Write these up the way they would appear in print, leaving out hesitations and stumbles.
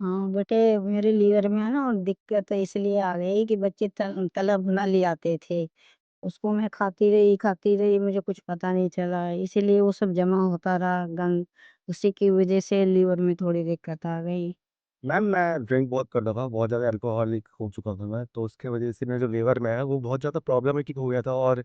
हाँ बेटे, मेरे लीवर में है ना और दिक्कत इसलिए आ गई कि बच्चे तलब ना ले आते थे। उसको मैं खाती रही, मुझे कुछ पता नहीं चला, इसीलिए वो सब जमा होता रहा गंद। उसी की वजह से लीवर में थोड़ी दिक्कत आ गई। मैम मैं ड्रिंक बहुत करता था, बहुत ज़्यादा अल्कोहलिक हो चुका था मैं, तो उसके वजह से मेरे जो लीवर में है वो बहुत ज़्यादा प्रॉब्लमेटिक हो गया था। और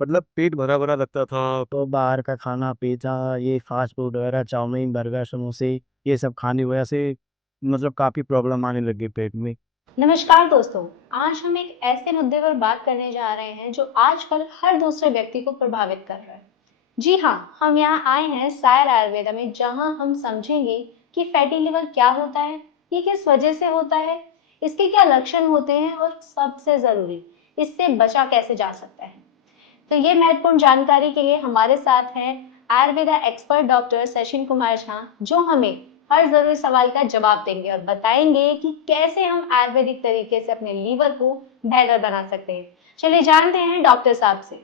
मतलब पेट भरा भरा लगता था, तो बाहर का खाना पिज़्ज़ा, ये फास्ट फूड वगैरह, चाउमीन, बर्गर, समोसे, ये सब खाने की वजह से मतलब काफ़ी प्रॉब्लम आने लगी पेट में। नमस्कार दोस्तों, आज हम एक ऐसे मुद्दे पर बात करने जा रहे हैं जो आजकल हर दूसरे व्यक्ति को प्रभावित कर रहा है। जी हाँ, हम यहाँ आए हैं सायर आयुर्वेदा में, जहाँ हम समझेंगे कि फैटी लिवर क्या होता है, ये किस वजह से होता है, इसके क्या लक्षण होते हैं और सबसे जरूरी, इससे बचा कैसे जा सकता है। तो ये महत्वपूर्ण जानकारी के लिए हमारे साथ हैं आयुर्वेदा एक्सपर्ट डॉक्टर सचिन कुमार झा, जो हमें हर जरूरी सवाल का जवाब देंगे और बताएंगे कि कैसे हम आयुर्वेदिक तरीके से अपने लीवर को बेहतर बना सकते हैं। चलिए जानते हैं डॉक्टर साहब से।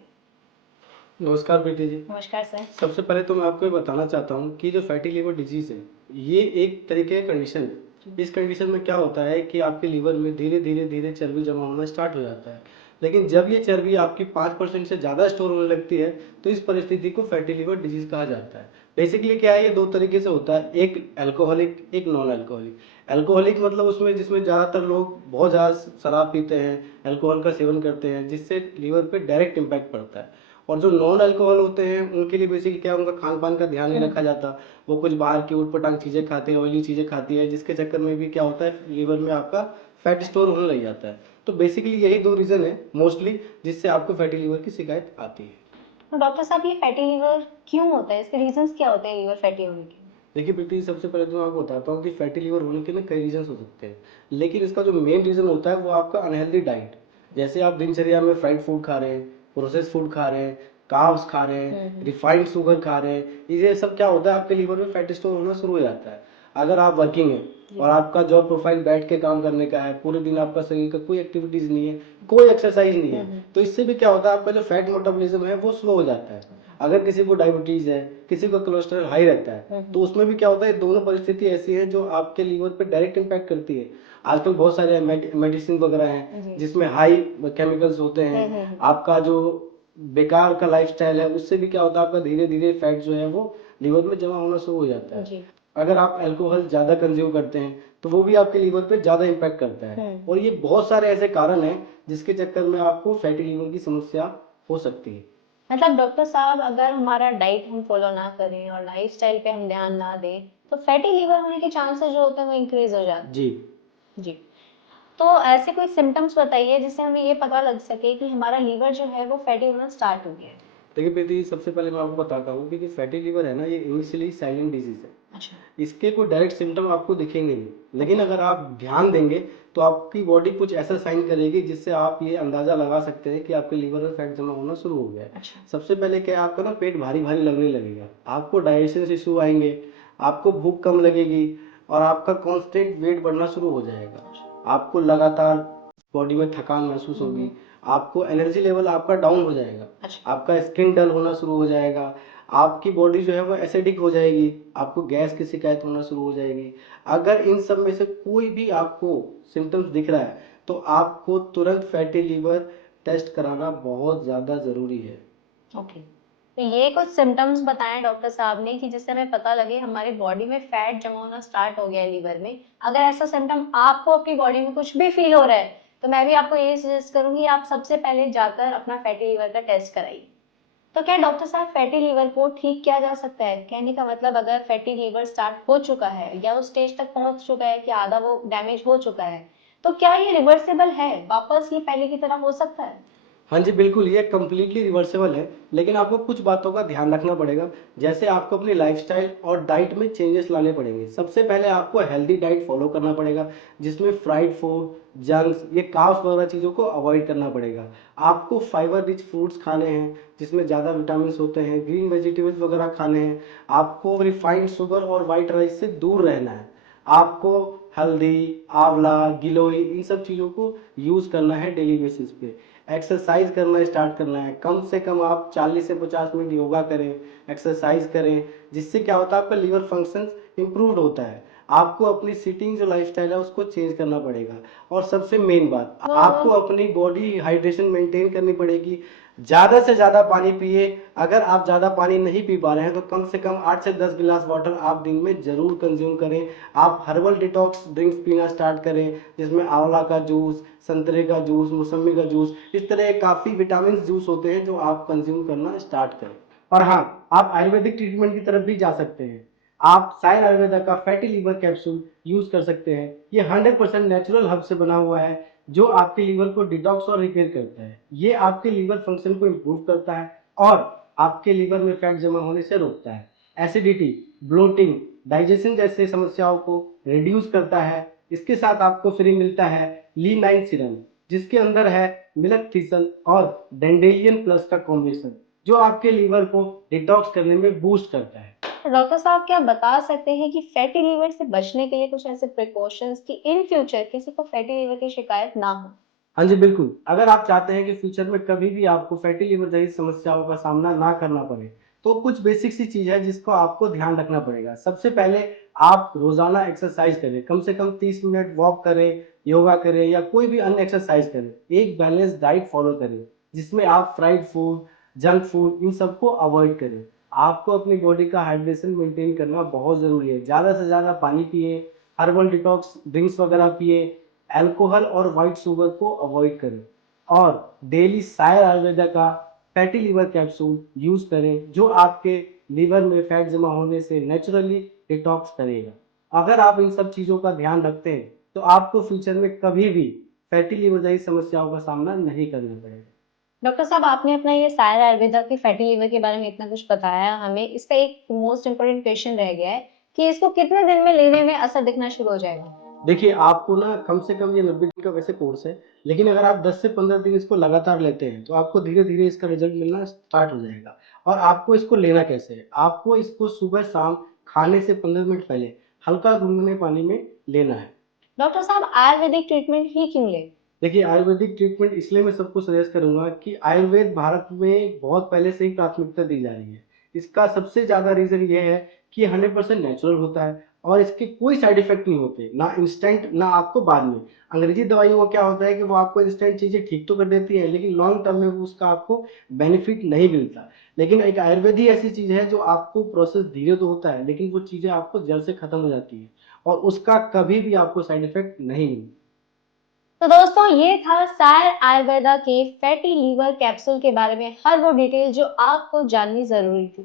नमस्कार प्रीति जी। नमस्कार सर। सबसे पहले तो मैं आपको ये बताना चाहता हूँ कि जो फैटी लिवर डिजीज़ है, ये एक तरीके का कंडीशन है। इस कंडीशन में क्या होता है कि आपके लीवर में धीरे धीरे धीरे चर्बी जमा होना स्टार्ट हो जाता है। लेकिन जब ये चर्बी आपकी 5% से ज़्यादा स्टोर होने लगती है, तो इस परिस्थिति को फैटी लिवर डिजीज़ कहा जाता है। बेसिकली क्या है, ये दो तरीके से होता है, एक अल्कोहलिक, एक नॉन अल्कोहलिक। अल्कोहलिक मतलब उसमें जिसमें ज़्यादातर लोग बहुत ज़्यादा शराब पीते हैं, अल्कोहल का सेवन करते हैं, जिससे लीवर पे डायरेक्ट इम्पैक्ट पड़ता है। और जो नॉन अल्कोहल होते हैं, उनके लिए बेसिकली क्या, उनका खान पान का ध्यान नहीं रखा जाता। वो कुछ बाहर की ऊट पटांग चीज़ें खाते हैं, ऑयली चीज़ें खाती है, जिसके चक्कर में भी क्या होता है, लीवर में आपका फैट स्टोर होने लग जाता है। तो बेसिकली यही दो रीज़न है मोस्टली, जिससे आपको फैटी लीवर की शिकायत आती है। तो डॉक्टर साहब, ये फैटी लिवर क्यों होता है, इसके रीजंस क्या होते हैं लीवर फैटी होने के? देखिए बेटी, सबसे पहले तो मैं आपको बताता हूँ कि फैटी लीवर होने के ना कई रीजंस हो सकते हैं, लेकिन इसका जो मेन रीज़न होता है वो आपका अनहेल्दी डाइट। जैसे आप दिनचर्या में फ्राइड फूड खा रहे हैं, प्रोसेस फूड खा रहे हैं, कार्ब्स खा रहे हैं, रिफाइंड शुगर खा रहे हैं, ये सब क्या होता है, आपके लीवर में फैट स्टोर होना शुरू हो जाता है। अगर आप वर्किंग हैं और आपका जॉब प्रोफाइल बैठ के काम करने का है, पूरे दिन आपका शरीर का कोई एक्टिविटीज नहीं है, कोई एक्सरसाइज नहीं है, तो इससे भी क्या होता है, आपका जो फैट मेटाबॉलिज्म है वो स्लो हो जाता है। अगर किसी को डायबिटीज है, किसी को कोलेस्ट्रॉल हाई रहता है, तो उसमें भी क्या होता है, दोनों परिस्थिति ऐसी है जो आपके लीवर पे डायरेक्ट इम्पैक्ट करती है। आजकल बहुत सारे मेडिसिन वगैरह हैं जिसमें हाई केमिकल्स होते हैं। आपका जो बेकार का लाइफस्टाइल है, उससे भी क्या होता है, आपका धीरे धीरे फैट जो है वो लीवर में जमा होना शुरू हो जाता है। अगर आप अल्कोहल ज़्यादा कंज्यूम करते हैं, तो वो भी आपके लीवर पे ज़्यादा इम्पैक्ट करता है। और ये बहुत सारे ऐसे कारण हैं जिसके चक्कर में आपको फैटी लीवर की समस्या हो सकती है। मतलब डॉक्टर साहब, अगर हमारा डाइट हम फॉलो ना करें और लाइफस्टाइल पे हम ध्यान ना दें, तो फैटी लिवर होने के चांसेस जो होते हैं वो इंक्रीज हो जाते जी। हैं। जी। तो ऐसे कोई सिम्टम्स बताइए जिससे हमें ये पता लग सके कि हमारा लीवर जो है वो फैटी होना स्टार्ट हो गया है। देखिए प्रीति, सबसे पहले मैं आपको बताता हूँ कि फैटी लीवर है ना, ये इनिशियली साइलेंट डिजीज है। अच्छा। इसके कोई डायरेक्ट सिम्टम आपको दिखेंगे नहीं, लेकिन अगर आप ध्यान देंगे तो आपकी बॉडी कुछ ऐसा साइन करेगी जिससे आप ये अंदाजा लगा सकते हैं कि आपके लीवर में फैट जमा होना शुरू हो गया है। अच्छा। सबसे पहले क्या है, आपका ना पेट भारी भारी लगने लगेगा, आपको डाइजेशन इशू आएंगे, आपको भूख कम लगेगी, और आपका कांस्टेंट वेट बढ़ना शुरू हो जाएगा। आपको लगातार बॉडी में थकान महसूस होगी, आपको एनर्जी लेवल आपका डाउन हो जाएगा। अच्छा। आपका स्किन डल होना शुरू हो जाएगा, आपकी बॉडी जो है वो एसिडिक हो जाएगी, आपको गैस की शिकायत होना शुरू हो जाएगी। अगर इन सब में से कोई भी आपको सिम्टम्स दिख रहा है, तो आपको तुरंत फैटी लीवर टेस्ट कराना बहुत ज़्यादा ज़रूरी है। ओके। तो ये कुछ सिम्टम्स बताएं डॉक्टर साहब ने कि जिससे हमें पता लगे हमारी बॉडी में फैट जमा होना स्टार्ट हो गया है लीवर में। अगर ऐसा सिम्टम आपको अपनी बॉडी में कुछ भी फील हो रहा है, तो मैं भी आपको ये सजेस्ट करूंगी, आप सबसे पहले जाकर अपना फैटी लीवर का टेस्ट कराइए। तो क्या डॉक्टर साहब, फैटी लीवर को ठीक किया जा सकता है? कहने का मतलब, अगर फैटी लीवर स्टार्ट हो चुका है या उस स्टेज तक पहुंच चुका है कि आधा वो डैमेज हो चुका है, तो क्या ये रिवर्सिबल है? वापस ये पहले की तरह हो सकता है? हाँ जी बिल्कुल, ये कम्प्लीटली रिवर्सेबल है, लेकिन आपको कुछ बातों का ध्यान रखना पड़ेगा। जैसे आपको अपनी लाइफस्टाइल और डाइट में चेंजेस लाने पड़ेंगे। सबसे पहले आपको हेल्दी डाइट फॉलो करना पड़ेगा, जिसमें फ्राइड फूड, जंक्स, ये कार्ब्स वगैरह चीज़ों को अवॉइड करना पड़ेगा। आपको फाइबर रिच फ्रूट्स खाने हैं जिसमें ज़्यादा विटामिन होते हैं, ग्रीन वेजिटेबल्स वगैरह खाने हैं। आपको रिफाइंड शुगर और वाइट राइस से दूर रहना है। आपको हल्दी, आंवला, गिलोय, इन सब चीज़ों को यूज़ करना है डेली बेसिस पे। एक्सरसाइज करना स्टार्ट करना है, कम से कम आप 40 से 50 मिनट योगा करें, एक्सरसाइज करें, जिससे क्या होता है, आपका लीवर फंक्शन इम्प्रूव होता है। आपको अपनी सिटिंग जो लाइफस्टाइल है उसको चेंज करना पड़ेगा। और सबसे मेन बात, वाह आपको वाह। अपनी बॉडी हाइड्रेशन मेंटेन करनी पड़ेगी। ज़्यादा से ज़्यादा पानी पिए। अगर आप ज़्यादा पानी नहीं पी पा रहे हैं तो कम से कम 8 से 10 गिलास वाटर आप दिन में ज़रूर कंज्यूम करें। आप हर्बल डिटॉक्स ड्रिंक्स पीना स्टार्ट करें, जिसमें आंवला का जूस, संतरे का जूस, मौसम्मी का जूस, इस तरह काफ़ी विटामिन जूस होते हैं जो आप कंज्यूम करना स्टार्ट करें। और हाँ, आप आयुर्वेदिक ट्रीटमेंट की तरफ भी जा सकते हैं। आप साइन आयुर्वेदा का फैटी लीवर कैप्सूल यूज कर सकते हैं। ये 100% नेचुरल हर्ब से बना हुआ है, जो आपके लीवर को डिटॉक्स और रिपेयर करता है। ये आपके लीवर फंक्शन को इम्प्रूव करता है और आपके लीवर में फैट जमा होने से रोकता है। एसिडिटी, ब्लोटिंग, डाइजेशन जैसे समस्याओं को रिड्यूस करता है। इसके साथ आपको फ्री मिलता है ली9 सीरम, जिसके अंदर है मिल्क थीसल और डेंडेलियन प्लस का कॉम्बिनेशन, जो आपके लीवर को डिटॉक्स करने में बूस्ट करता है। डॉक्टर साहब क्या बता सकते हैं कि फैटी लीवर से बचने के लिए कुछ ऐसे प्रिकॉशंस कि इन फ्यूचर किसी को फैटी लीवर की शिकायत ना हो? हाँ जी, बिल्कुल। अगर आप चाहते हैं कि फ्यूचर में कभी भी आपको फैटी लिवर जैसी समस्याओं का सामना ना करना पड़े, तो कुछ बेसिक सी चीज़ है जिसको आपको ध्यान रखना पड़ेगा। सबसे पहले आप रोज़ाना एक्सरसाइज करें, कम से कम 30 मिनट वॉक करें, योगा करें या कोई भी अन्य एक्सरसाइज करें। एक बैलेंस डाइट फॉलो करें, जिसमें आप fried food, junk food in सबको अवॉइड करें। आपको अपनी बॉडी का हाइड्रेशन मेंटेन करना बहुत ज़रूरी है। ज़्यादा से ज़्यादा पानी पिए, हर्बल डिटॉक्स ड्रिंक्स वगैरह पिए, अल्कोहल और व्हाइट शुगर को अवॉइड करें और डेली सायर आयुर्वेदा का फैटी लीवर कैप्सूल यूज करें, जो आपके लीवर में फैट जमा होने से नेचुरली डिटॉक्स करेगा। अगर आप इन सब चीज़ों का ध्यान रखते हैं तो आपको फ्यूचर में कभी भी फैटी लीवर जैसी समस्याओं का सामना नहीं करना पड़ेगा। डॉक्टर साहब आपने अपना ये सायर आयुर्वेदा के फैटी लीवर के बारे में इतना कुछ बताया हमें, इसका एक मोस्ट इम्पोर्टेंट क्वेश्चन रह गया है कि इसको कितने दिन में लेने में असर दिखना शुरू हो जाएगा? देखिए, आपको ना कम से कम ये 90 दिन का वैसे कोर्स है, लेकिन अगर आप 10 से 15 दिन इसको लगातार लेते हैं, तो आपको धीरे-धीरे इसका रिज़ल्ट मिलना स्टार्ट हो जाएगा। और आपको इसको लेना कैसे है? आपको इसको सुबह-शाम खाने से 15 मिनट पहले हल्का गुनगुने पानी में लेना है। डॉक्टर साहब आयुर्वेदिक ट्रीटमेंट ही क्यों ले? देखिए, आयुर्वेदिक ट्रीटमेंट इसलिए मैं सबको सजेस्ट करूँगा कि आयुर्वेद भारत में बहुत पहले से ही प्राथमिकता दी जा रही है। इसका सबसे ज़्यादा रीज़न ये है कि ये 100% नेचुरल होता है और इसके कोई साइड इफ़ेक्ट नहीं होते, ना इंस्टेंट ना आपको बाद में। अंग्रेज़ी दवाइयों में क्या होता है कि वो आपको इंस्टेंट चीज़ें ठीक तो कर देती है, लेकिन लॉन्ग टर्म में वो उसका आपको बेनिफिट नहीं मिलता। लेकिन एक आयुर्वेद ही ऐसी चीज़ है जो आपको प्रोसेस धीरे तो होता है, लेकिन वो चीज़ें आपको जड़ से खत्म हो जाती हैं और उसका कभी भी आपको साइड इफ़ेक्ट नहीं मिलता। तो दोस्तों ये था सायर आयुर्वेदा के फैटी लीवर कैप्सूल के बारे में हर वो डिटेल जो आपको जाननी जरूरी थी।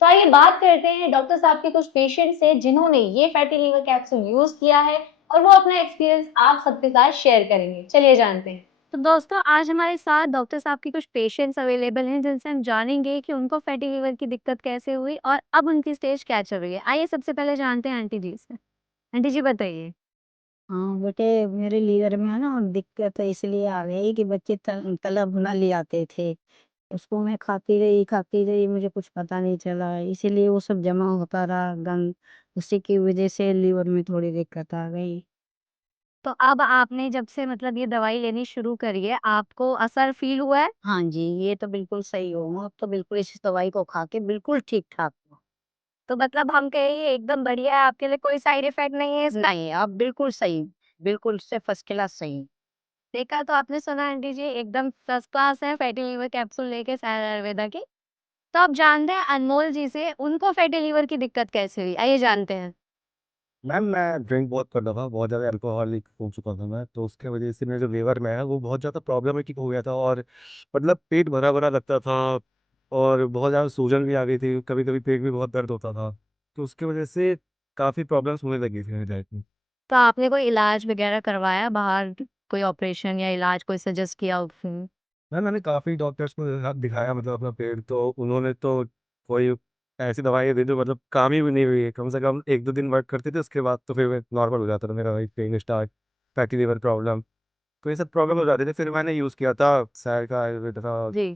तो आइए बात करते हैं डॉक्टर साहब के कुछ पेशेंट से जिन्होंने ये फैटी लीवर कैप्सूल यूज किया है और वो अपना एक्सपीरियंस आप सबके साथ शेयर करेंगे। चलिए जानते हैं। तो दोस्तों आज हमारे साथ डॉक्टर साहब के कुछ पेशेंट्स अवेलेबल हैं जिनसे हम जानेंगे कि उनको फैटी लीवर की दिक्कत कैसे हुई और अब उनकी स्टेज क्या चल रही है। आइए सबसे पहले जानते हैं आंटी जी से। आंटी जी बताइए। हाँ बेटे, मेरे लीवर में है ना दिक्कत इसलिए आ गई कि बच्चे तला भुना ले आते थे। उसको मैं खाती रही, मुझे कुछ पता नहीं चला, इसीलिए वो सब जमा होता रहा गंद। उसी की वजह से लीवर में थोड़ी दिक्कत आ गई। तो अब आपने जब से मतलब ये दवाई लेनी शुरू करी है, आपको असर फ़ील हुआ है? हाँ जी, ये तो बिल्कुल सही हूँ, अब तो बिल्कुल इस दवाई को खा के बिल्कुल ठीक-ठाक हूँ। तो मतलब हम कहें ये एकदम बढ़िया है, आपके लिए कोई साइड इफ़ेक्ट नहीं है इसका? नहीं, अब बिल्कुल सही, बिल्कुल से फर्स्ट क्लास सही। देखा तो आपने सुना आंटी जी एकदम फर्स्ट क्लास है फैटी लिवर कैप्सूल लेके सायर आयुर्वेदा की। तो अब जानते हैं अनमोल जी से उनको फैटी लिवर की दिक्कत कैसे हुई? आइए जानते हैं। मैम मैं ड्रिंक बहुत करता था, बहुत ज़्यादा अल्कोहलिक हो चुका था मैं, तो उसके वजह से मेरे जो लीवर में है वो बहुत ज़्यादा प्रॉब्लमेटिक हो गया था और मतलब पेट भरा-भरा लगता था और बहुत ज़्यादा सूजन भी आ गई थी, कभी-कभी पेट भी बहुत दर्द होता था। तो उसकी वजह से काफ़ी प्रॉब्लम्स होने लगी थी मेरी लाइफ में। तो आपने कोई इलाज वगैरह करवाया बाहर? कोई ऑपरेशन या इलाज कोई सजेस्ट किया उसने? मैम मैंने काफ़ी डॉक्टर्स को दिखाया मतलब अपना पेट, तो उन्होंने तो कोई ऐसी दवाइयाँ दी जो मतलब काम ही नहीं हुई है। कम से कम 1-2 दिन वर्क करती थी, उसके बाद तो फिर नॉर्मल हो जाता था मेरा वही pain start, fatty liver problem. तो ये सब प्रॉब्लम हो जाते थे, फिर मैंने यूज़ किया था साय का आयुर्वेद का जी।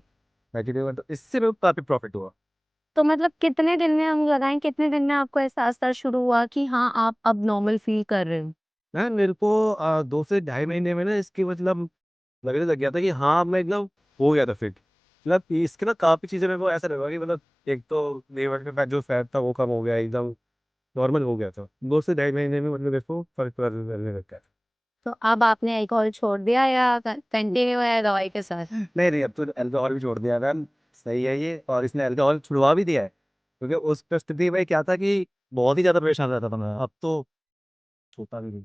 फैटी लिवर, तो इससे मेरे को काफ़ी प्रॉफ़िट हुआ। तो मतलब कितने दिन में हम लगाएँ, कितने दिन में आपको ऐसा असर शुरू हुआ कि हाँ, आप अब नॉर्मल फ़ील कर रहे हो? मैम मेरे को 2 से ढाई महीने में ना इसकी मतलब लगने लग गया था कि हाँ, मैं एकदम हो गया था फिट। मतलब इसके ना काफ़ी चीज़ें मेरे को ऐसा लगा कि मतलब एक तो लीवर में जो फैट था वो कम हो गया एकदम, नॉर्मल हो गया था। 2 से ढाई महीने में मतलब मेरे को फ़र्क पड़ने लग गया। तो अब आपने अल्कोहल छोड़ दिया या कंटिन्यू है दवाई के साथ? नहीं, नहीं, अब तो अल्कोहल भी छोड़ दिया मैम, सही है ये और इसने अल्कोहल छुड़वा भी दिया है। क्योंकि उस परिस्थिति में क्या था कि बहुत ही ज़्यादा परेशान रहता था मैं, अब तो छूता भी नहीं।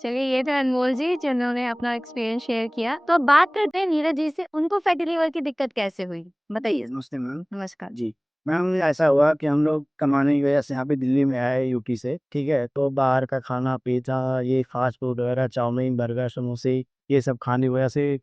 चलिए ये थे अनमोल जी जिन्होंने अपना एक्सपीरियंस शेयर किया। तो अब बात करते हैं नीरज जी से, उनको फैटी लिवर की दिक्कत कैसे हुई? बताइए। नमस्ते मैम। नमस्कार। जी, मैम ऐसा हुआ कि हम लोग कमाने की वजह से यहाँ पे दिल्ली में आए यूपी से, ठीक है? तो बाहर का खाना, पिज़्ज़ा, ये फ़ास्ट फूड वगैरह, चाउमीन, बर्गर, समोसे, ये सब खाने की वजह से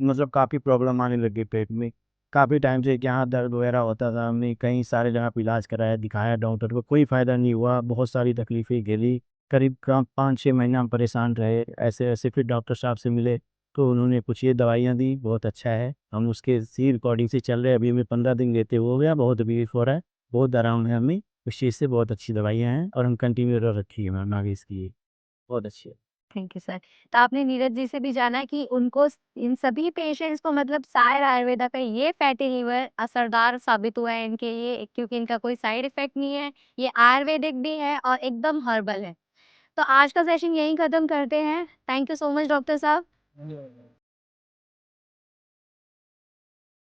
मतलब काफ़ी प्रॉब्लम आने लग गई पेट में। काफ़ी टाइम से यहाँ दर्द वगैरह होता था, हमने कई सारे जगह पे इलाज कराया, दिखाया डॉक्टर को, कोई फ़ायदा नहीं हुआ, बहुत सारी तकलीफ़ें झेली, करीब का 5-6 महीना हम परेशान रहे। ऐसे-ऐसे फिर डॉक्टर साहब से मिले, तो उन्होंने कुछ ये दवाइयाँ दी, बहुत अच्छा है। हम उसके इसी अकॉर्डिंग से चल रहे हैं, अभी हमें 15 दिन लेते हो गया, बहुत रिलीफ़ हो रहा है, बहुत आराम है हमें। इस चीज़ से बहुत अच्छी दवाइयाँ हैं और हम कंटिन्यू रखी है मैम आगे इसकी ये, बहुत अच्छी है। Thank you sir. तो आपने नीरज जी से भी जाना कि उनको इन सभी पेशेंट्स को मतलब सायर आयुर्वेदा का ये फैटी लिवर असरदार साबित हुआ है इनके लिए, क्योंकि इनका कोई साइड इफेक्ट नहीं है, ये आयुर्वेदिक भी है और एकदम हर्बल है। तो आज का सेशन यहीं खत्म करते हैं। Thank you so much doctor साहब।